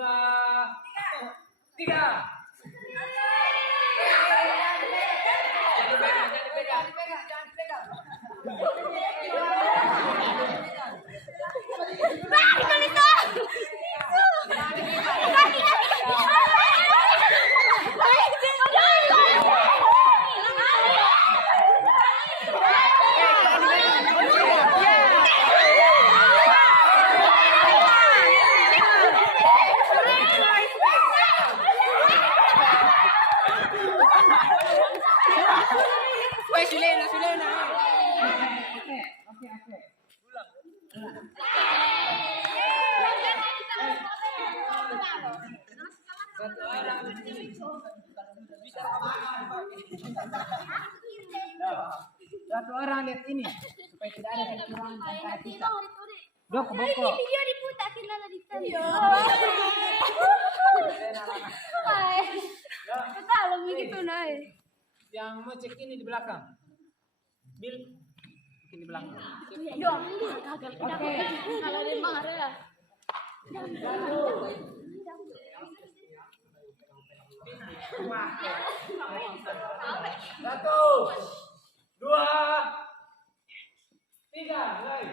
dua, tiga. Satu orang lihat ini supaya tidak ada kekurangan antara kita. Dok, boko. Video diputar kita di video. Kita lebih gitu naik. Yang mau cek ini di belakang. Bil ini di belakang. Dong, oke. Kalau ada marah. Satu, dua, tiga, mulai.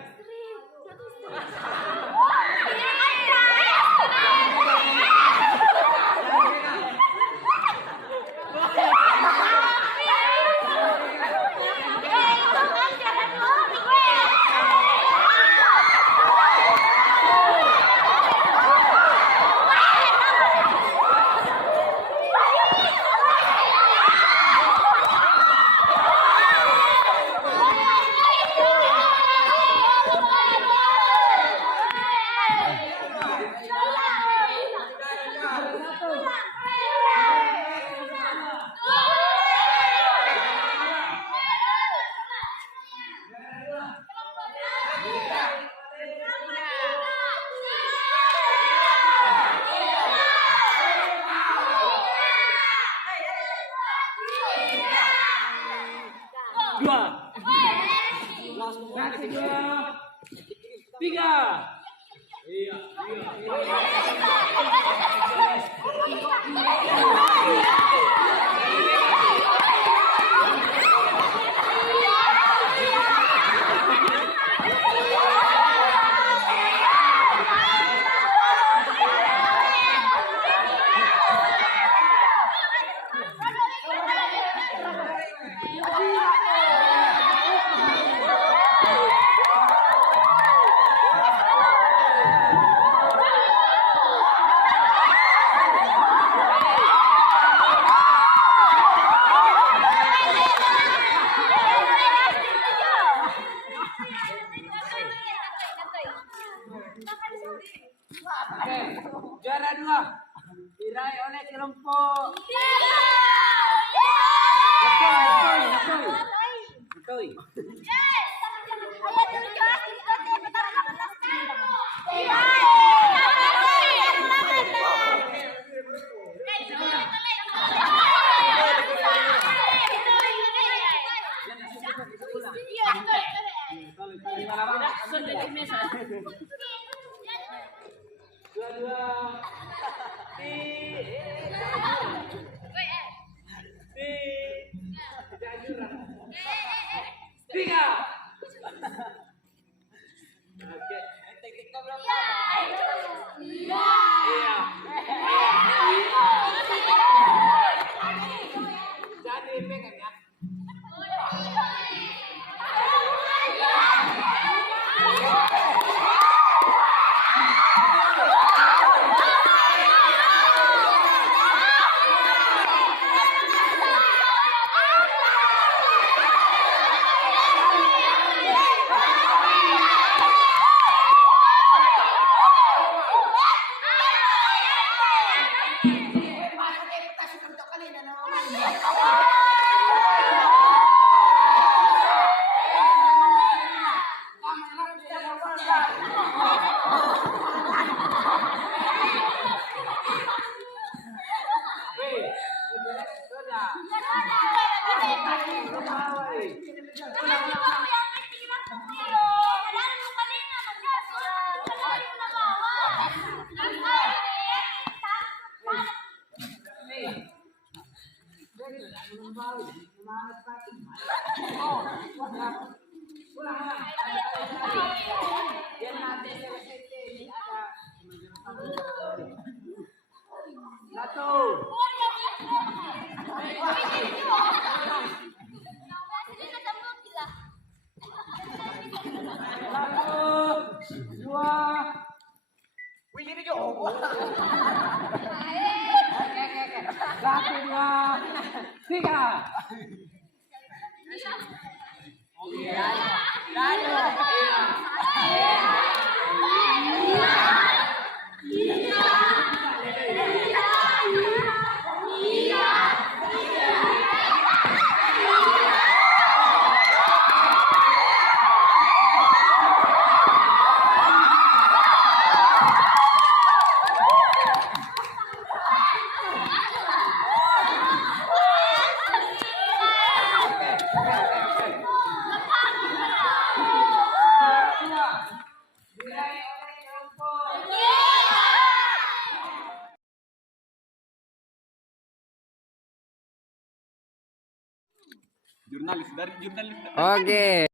Tiga. Iya. Oke, juara 2 diraih oleh kelompok. Betul. Tiga. Oke. Jadi pegang ya. Biar nanti selesai ini ada. Satu. Dua. Wih, ini jauh. Satu, dua, tiga. Jurnalis dari jurnalis. Oke,